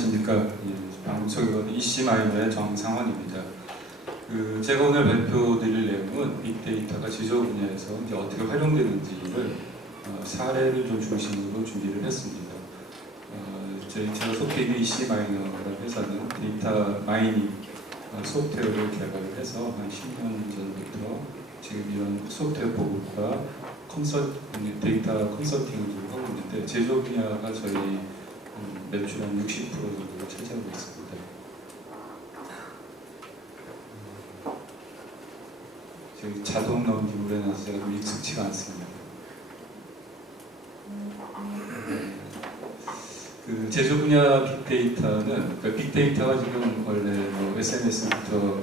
안녕하십니까. 방금 소개받은 EC 마이너의 정상원입니다. 제가 오늘 발표드릴 내용은 빅데이터가 제조 분야에서 이제 어떻게 활용되는지를 사례를 좀 중심으로 준비를 했습니다. 제가 속해 있는 EC 마이너라는 회사는 데이터 마이닝 소프트웨어를 개발을 해서 한 10년 전부터 지금 이런 소프트웨어 보급과 데이터 컨설팅을 좀 하고 있는데, 제조 분야가 저희 매출 한 60% 정도를 차지하고 있습니다. 저희 자동 넘김으로 해놔서 제가 좀 익숙치가 않습니다. 제조 분야 빅데이터는, 그러니까 빅데이터가 지금 원래 SNS부터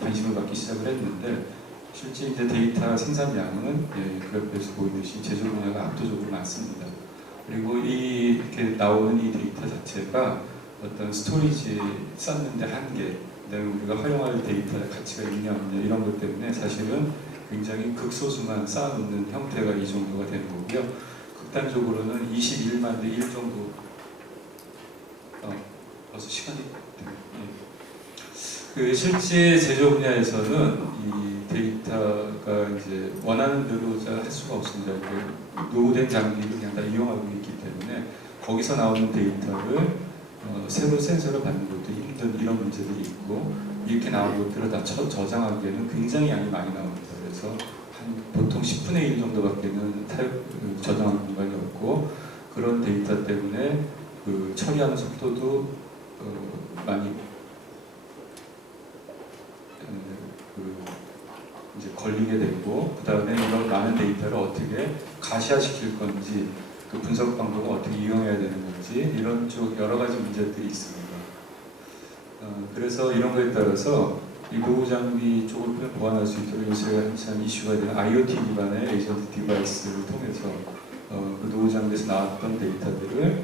관심을 받기 시작을 했는데, 실제 이제 데이터 생산량은 그 옆에서 보이듯이 제조 분야가 압도적으로 많습니다. 그리고 이렇게 나오는 이 데이터 자체가 어떤 스토리지 쌓는데 한계, 그다음에 우리가 활용할 데이터의 가치가 있냐 없냐 이런 것 때문에 사실은 굉장히 극소수만 쌓아놓는 형태가 이 정도가 되는 거고요. 극단적으로는 21만 대 1 정도. 벌써 시간이 실제 제조 분야에서는 이 데이터가 이제 원하는 대로 할 수가 없습니다. 노후된 장비를 그냥 다 이용하고 있기 때문에 거기서 나오는 데이터를 새로 센서를 받는 것도 힘든 이런 문제들이 있고, 이렇게 나온 것들을 다 저장하기에는 굉장히 양이 많이 나옵니다. 그래서 보통 10분의 1 정도밖에는 저장할 공간이 없고, 그런 데이터 때문에 처리하는 속도도 많이 이제 걸리게 되고, 그 다음에 이런 많은 데이터를 어떻게 가시화시킬 건지, 그 분석 방법을 어떻게 이용해야 되는 건지, 이런 쪽 여러 가지 문제들이 있습니다. 그래서 이런 거에 따라서 이 노후 장비 쪽을 보완할 수 있도록 요새 한참 이슈가 되는 IoT 기반의 에이전트 디바이스를 통해서 그 노후 장비에서 나왔던 데이터들을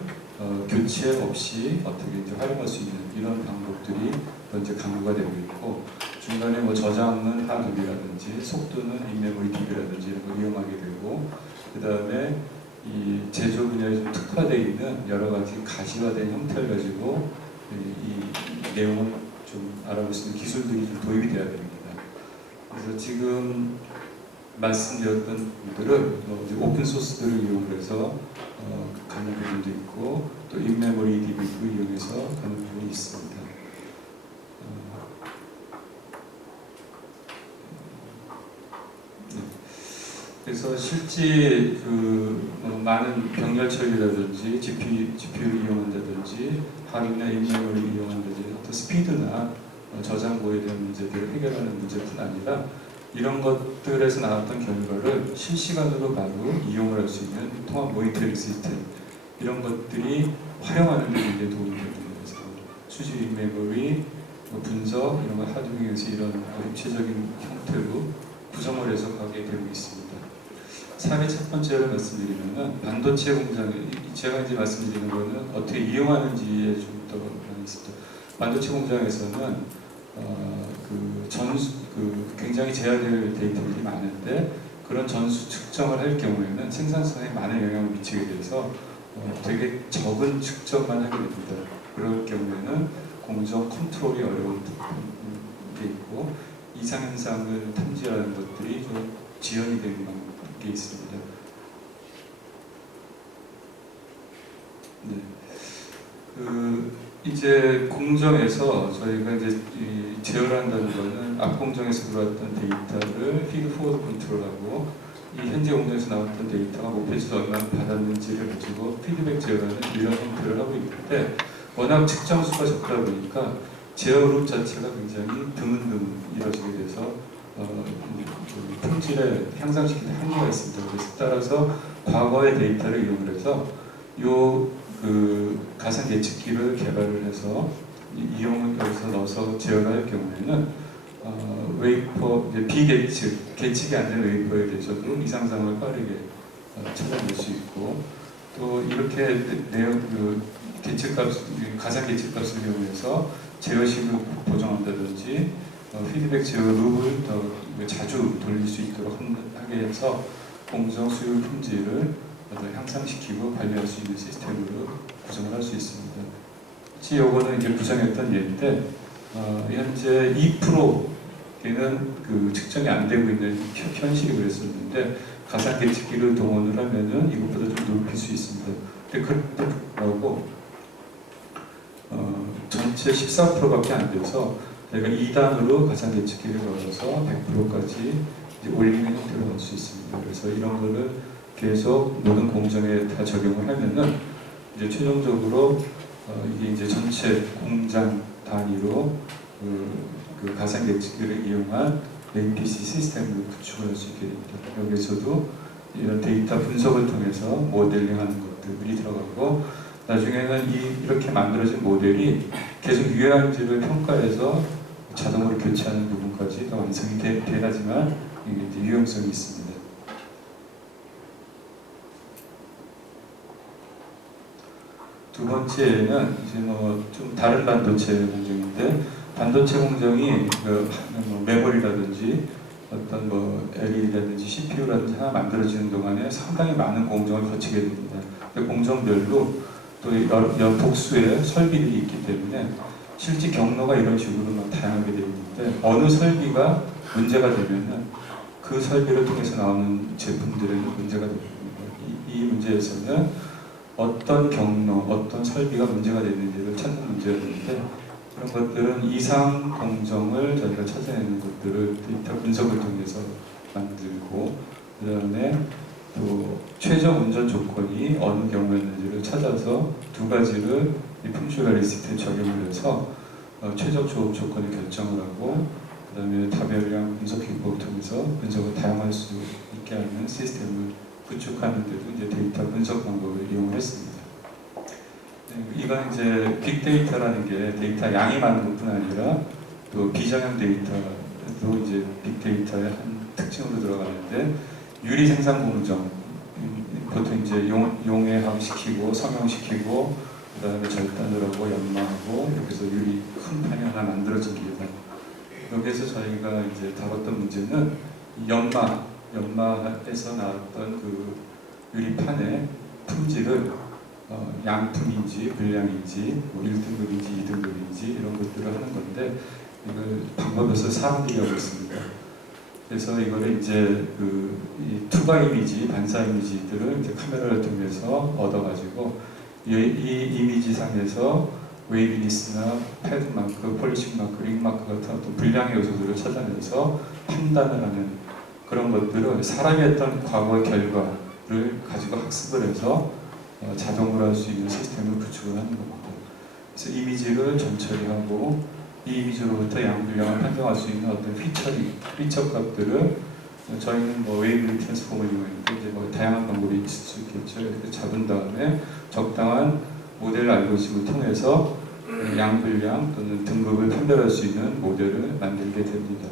교체 없이 어떻게 이제 활용할 수 있는 이런 방법들이 현재 강구가 되고 있고, 중간에 저장은 하드비라든지 속도는 인메모리 DB라든지 이런 걸 이용하게 되고, 그 다음에 이 제조 분야에 좀 특화되어 있는 여러 가지 가시화된 형태를 가지고 이 내용을 좀 알아볼 수 있는 기술들이 좀 도입이 되어야 됩니다. 그래서 지금 말씀드렸던 분들은 오픈 소스들을 이용해서 가는 부분도 있고, 또 인메모리 DB도 이용해서 가는 부분이 있습니다. 그래서 실제 많은 병렬 처리라든지 GPU를 이용한다든지 하드나 인메모리를 이용한다든지 어떤 스피드나 저장고에 대한 문제들을 해결하는 문제뿐 아니라, 이런 것들에서 나왔던 결과를 실시간으로 바로 이용을 할 수 있는 통합 모니터링 시스템, 이런 것들이 활용하는 데 굉장히 도움이 됩니다. 그래서 수집 인메모리, 분석 이런 걸 하드웨어에서 이런 입체적인 형태로 구성을 해서 가게 되고 있습니다. 사례 첫 번째로 말씀드리면 반도체 공장, 제가 이제 말씀드리는 거는 어떻게 이용하는지에 좀 더 많이 있습니다. 반도체 공장에서는 굉장히 제한될 데이터들이 많은데, 그런 전수 측정을 할 경우에는 생산성에 많은 영향을 미치게 돼서 되게 적은 측정만 하게 됩니다. 그럴 경우에는 공정 컨트롤이 어려운 게 있고, 이상현상을 탐지하는 것들이 좀 지연이 되는 게 있습니다. 네. 이제 공정에서 저희가 이제 제어한다는 거는 앞 공정에서 들어왔던 데이터를 피드 포워드 컨트롤하고, 이 현재 공정에서 나왔던 데이터가 목표에서 얼마나 받았는지를 가지고 피드백 제어하는 이런 형태를 하고 있는데, 워낙 측정수가 적다 보니까 제어 룹 자체가 굉장히 드문드문 이루어지게 돼서 품질에 향상시키는 한계가 있습니다. 그래서 따라서 과거의 데이터를 이용해서 가상 예측기를 개발을 해서 이용을 여기서 넣어서 제어할 경우에는 웨이퍼, 계측이 안 된 웨이퍼에 대해서도 이상상을 빠르게 찾아낼 수 있고, 또 이렇게 가상 계측값을 이용해서 제어식을 보정한다든지 피드백 제어 룹을 더 자주 돌릴 수 있도록 하게 해서 공정 수요 품질을 향상시키고 관리할 수 있는 시스템으로 구성을 할 수 있습니다. 요거는 이제 구성했던 예인데 현재 2%에는 그 측정이 안 되고 있는 현실이 그랬었는데 가상 계측기를 동원을 하면은 이것보다 좀 높일 수 있습니다. 근데 그럼에도 불구하고 전체 14%밖에 안 돼서 저희가 2단으로 가상 계측기를 걸어서 100%까지 올리는 형태로 넣을 수 있습니다. 그래서 이런 거를 계속 모든 공정에 다 적용을 하면은 이제 최종적으로 이게 이제 전체 공장 단위로 그 가상 계측기를 이용한 APC 시스템을 구축을 할 수 있게 됩니다. 여기서도 이런 데이터 분석을 통해서 모델링하는 것들이 들어가고 나중에는 이렇게 만들어진 모델이 계속 유효한지를 평가해서 자동으로 교체하는 부분까지 다 완성이 돼야지만 이게 이제 유용성이 있습니다. 두 번째는 이제 뭐 좀 다른 반도체 공정인데 반도체 공정이 뭐 메모리라든지 어떤 뭐 LED라든지 CPU라든지 하나 만들어지는 동안에 상당히 많은 공정을 거치게 됩니다. 그 공정별로 또 여러 복수의 설비들이 있기 때문에 실제 경로가 이런 식으로 막 다양하게 되어 있는데 어느 설비가 문제가 되면은 그 설비를 통해서 나오는 제품들에는 문제가 됩니다. 이 문제에서는 어떤 경로, 어떤 설비가 문제가 됐는지를 찾는 문제였는데 그런 것들은 이상 공정을 저희가 찾아내는 것들을 데이터 분석을 통해서 만들고 그 다음에 또 최종 운전 조건이 어느 경우였는지를 찾아서 두 가지를 이 펑슈얼 리스트에 적용을 해서 최적 조업 조건을 결정을 하고 그 다음에 다별량 분석 기법을 통해서 분석을 다양할 수 있게 하는 시스템을 구축하는 데도 이제 데이터 분석 방법을 이용을 했습니다. 이건 이제 빅데이터라는 게 데이터 양이 많은 것뿐 아니라 또 비정형 데이터도 이제 빅데이터의 한 특징으로 들어가는데 유리 생산 공정 보통 이제 용해화시키고 성형시키고 그 다음에 절단을 하고 연마하고 여기서 유리 큰 판이 하나 만들어집니다. 여기에서 저희가 이제 다뤘던 문제는 연마에서 나왔던 그 유리판의 품질을 양품인지 불량인지 뭐 1등급인지 2등급인지 이런 것들을 하는 건데 이걸 방법에서 사람들이 하고 있습니다. 그래서 이거를 이제 이 투바 이미지, 반사 이미지들을 이제 카메라를 통해서 얻어가지고 이 이미지 상에서 웨이비니스나 패드 마크, 폴리싱 마크, 링 마크 같은 어떤 불량의 요소들을 찾아내서 판단을 하는 그런 것들을 사람이 했던 과거 결과를 가지고 학습을 해서 자동으로 할 수 있는 시스템을 구축을 하는 겁니다. 그래서 이미지를 전처리하고 이 이미지로부터 양분량을 판정할 수 있는 어떤 피처 값들을 저희는 뭐 웨이브 트랜스포머를 이용했는데 이제 뭐 다양한 방법이 있을 수 있겠죠. 이렇게 잡은 다음에 적당한 모델 알고리즘을 통해서 양분량 또는 등급을 판별할 수 있는 모델을 만들게 됩니다.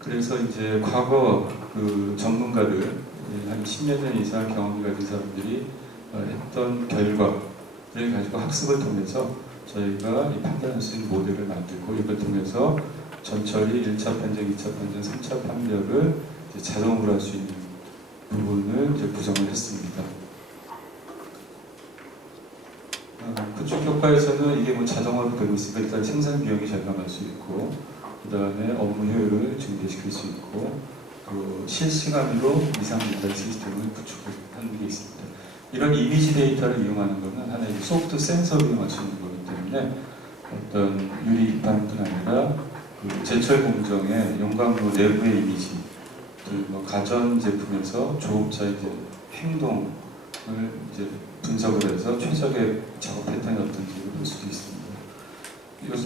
그래서 이제 과거 그 전문가들 한 10년 전 이상 경험이 가진 사람들이 했던 결과를 가지고 학습을 통해서 저희가 이 판단할 수 있는 모델을 만들고 이걸 통해서 전처리 1차 판정, 2차 판정, 3차 판별을 이제 자동으로 할 수 있는 부분을 이제 구성을 했습니다. 구축 효과에서는 이게 뭐 자동화로 되고 있으니까 일단 생산 비용이 절감할 수 있고 그 다음에 업무 효율을 증대시킬 수 있고 그 실시간으로 이상 전달 시스템을 구축하는 게 있습니다. 이런 이미지 데이터를 이용하는 것은 하나의 소프트 센서를 이용할 수 있는 거기 때문에 어떤 유리판뿐 아니라 그 제철 공정의 용광로 내부의 이미지, 뭐 가전 제품에서 조업자의 이제 행동을 이제 분석을 해서 최적의 작업 패턴이 어떤지를 볼 수도 있습니다.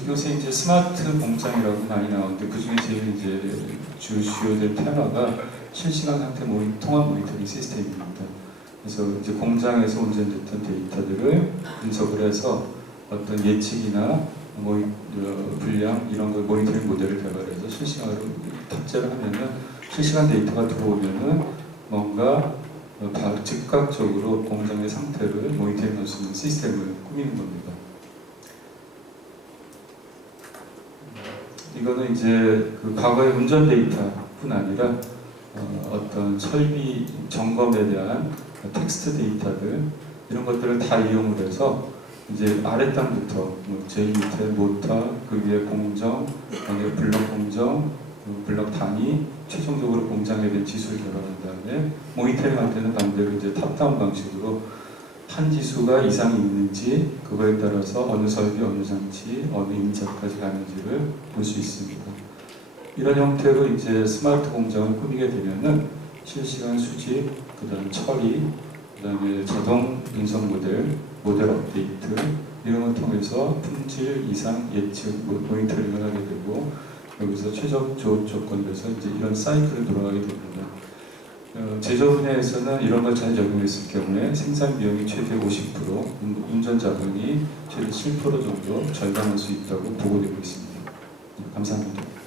요새 이제 스마트 공장이라고 많이 나오는데 그 중에 제일 이제 주요된 테마가 실시간 상태 통합 모니터링 시스템입니다. 그래서 이제 공장에서 운전됐던 데이터들을 분석을 해서 어떤 예측이나 불량 이런 걸 모니터링 모델을 개발해서 실시간으로 탑재를 하면은 실시간 데이터가 들어오면은 뭔가 즉각적으로 공장의 상태를 모니터링할 수 있는 시스템을 꾸미는 겁니다. 이거는 이제 그 과거의 운전 데이터뿐 아니라 어떤 설비 점검에 대한 텍스트 데이터들 이런 것들을 다 이용을 해서 이제 아랫단부터 뭐 제일 밑에 모터, 그 위에 공정, 거기에 블럭 공정, 블럭 단위, 최종적으로 공장에 대한 지수를 결합한 다음에 모니터링할 때는 반대로 이제 탑다운 방식으로 한 지수가 이상이 있는지 그거에 따라서 어느 설비, 어느 장치, 어느 임자까지 가는지를 볼 수 있습니다. 이런 형태로 이제 스마트 공장을 꾸미게 되면은 실시간 수집, 그다음 처리, 그다음에 자동 분석 모델 업데이트 이런 걸 통해서 품질 이상 예측 모니터링을 하게 되고 여기서 최적 조업 조건에서 이제 이런 사이클을 돌아가게 됩니다. 제조 분야에서는 이런 걸 잘 적용했을 경우에 생산 비용이 최대 50%, 운전 자본이 최대 7% 정도 절감할 수 있다고 보고되고 있습니다. 감사합니다.